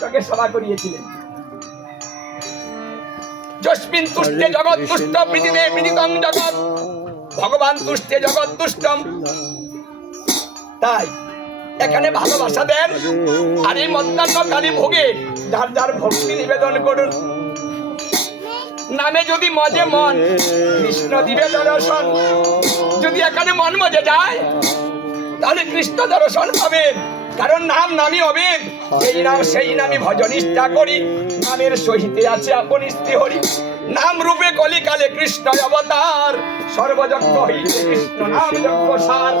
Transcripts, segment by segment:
কৃষ্ণকে সেবা করিয়েছিলেন। যস্মিন তুষ্টে জগৎ তুষ্ট প্রীতিতে প্রীতিতং জগৎ, ভগবান তুষ্টে জগৎ তুষ্টম। তাই এখানে ভালোবাসা দেন, আর এই মধ্যাহ্নকালী ভোগে যার যার ভক্তি নিবেদন করুন। নামে যদি মজে মন, কৃষ্ণ দিবে দর্শন। যদি এখানে মন মজে যায় তাহলে কৃষ্ণ দর্শন পাবেন, কারণ নাম নামই হবে। এই নাম সেই নামই ভজনিষ্ঠা করি, নামের সহিতে আছে আপন হরি। নাম রূপে কলিকালে কৃষ্ণ অবতার, সর্বযজ্ঞ হইতে কৃষ্ণ নাম যজ্ঞ সার।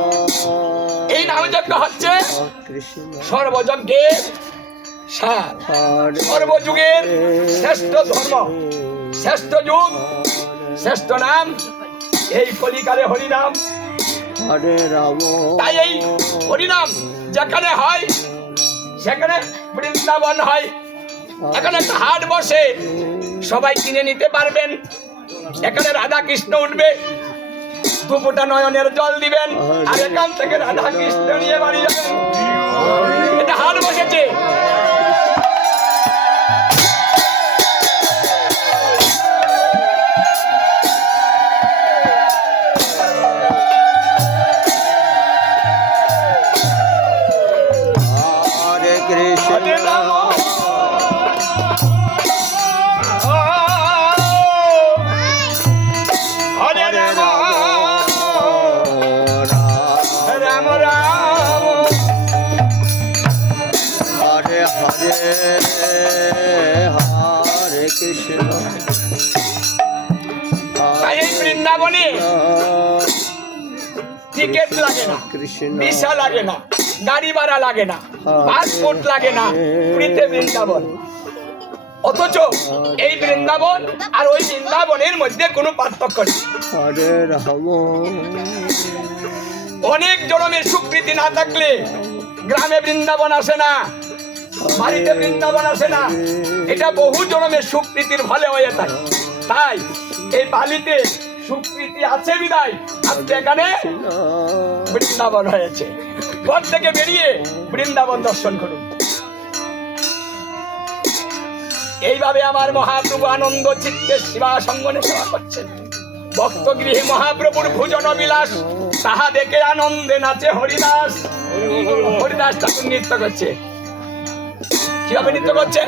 এই নাম যজ্ঞ হচ্ছে সর্বযজ্ঞের সার, সর্বযুগের শ্রেষ্ঠ ধর্ম, শ্রেষ্ঠ যুগ, শ্রেষ্ঠ নাম এই কলিকালে হরিনাম। তাই এই হরিনাম যেখানে হয় সেখানে বৃন্দাবন হয়। এখানে একটা হাট বসে, সবাই কিনে নিতে পারবেন। এখানে রাধা কৃষ্ণ উঠবে, দুপুটা নয়নের জল দিবেন, আর এখান থেকে রাধা কৃষ্ণ নিয়ে বাড়ি যাবেন। এটা হাট বসেছে। বৃন্দাবনে টিকিট লাগে না, ভিসা লাগে না, গাড়ি ভাড়া লাগে না, পাসপোর্ট লাগে না, পুরীতে বৃন্দাবন। অথচ এই বৃন্দাবন আর ওই বৃন্দাবনের মধ্যে কোনো পার্থক্য নেই। অনেক জনমের স্বীকৃতি না থাকলে গ্রামে বৃন্দাবন আসে না, বাড়িতে বৃন্দাবন আসে না। এটা বহু জনমের স্বীকৃতির ফলে হয়ে থাকে। তাই এই বালিতে স্বীকৃতি আছে বিদায় আজকে এখানে বৃন্দাবন হয়েছে। ঘর থেকে বেরিয়ে বৃন্দাবন দর্শন করুন। এইভাবে আমার মহাপ্রভু আনন্দ চিত্তে শিবা সঙ্গনে সেবা করছেন। ভক্ত গৃহে মহাপ্রভুর ভোজন বিলাস, তাহা দেখে আনন্দে নাচে হরিদাস। হরিদাস ঠাকুর নৃত্য করছে। কিভাবে নৃত্য করছে?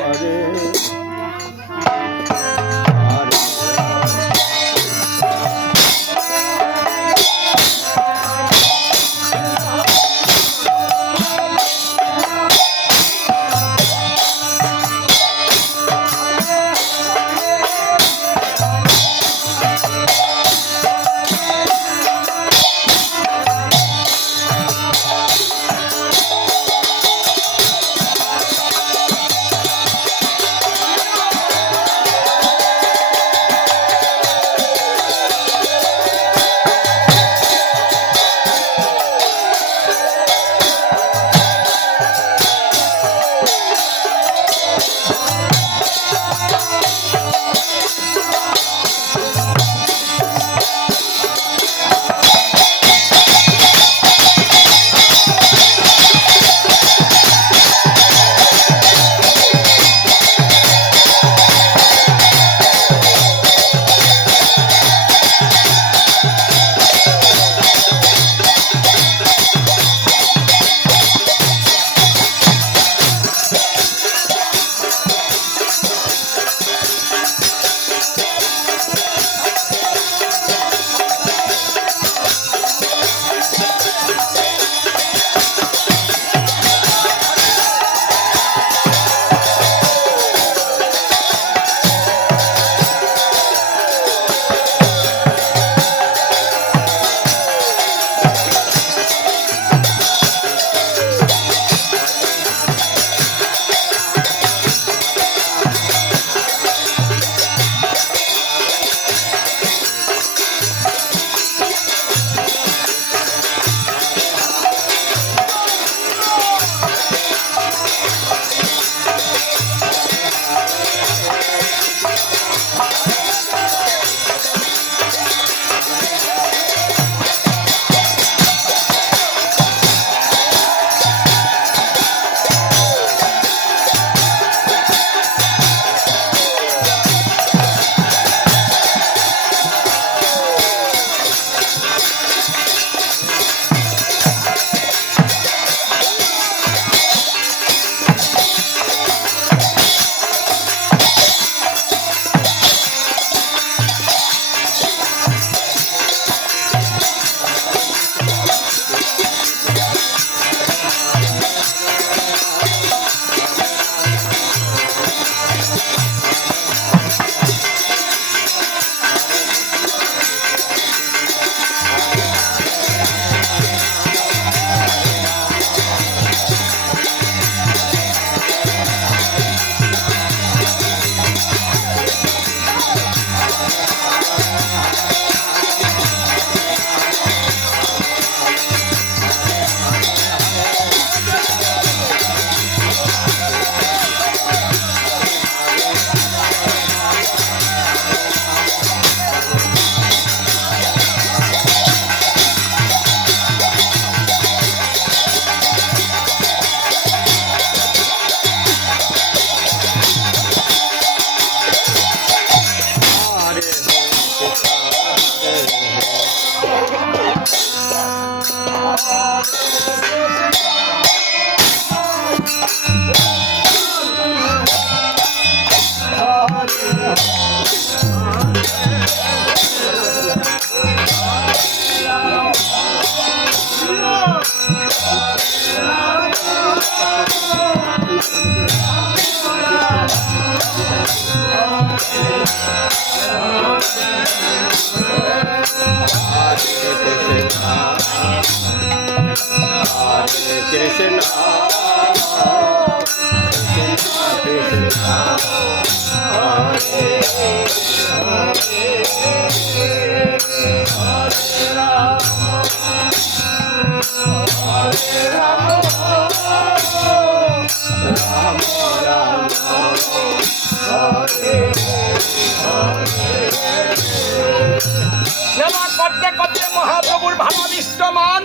সেবা করতে করতে মহাপ্রভুর ভাবাবিষ্ট মন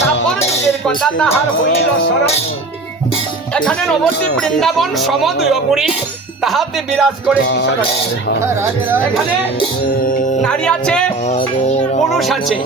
তারপর নিজের কথা তাহার হইল স্মরণ। এখানে নবদ্বীপ বৃন্দাবন সমদুয়পুরী তাহাতে বিরাজ করে কিশোর। এখানে নারী আছে, পুরুষ আছে।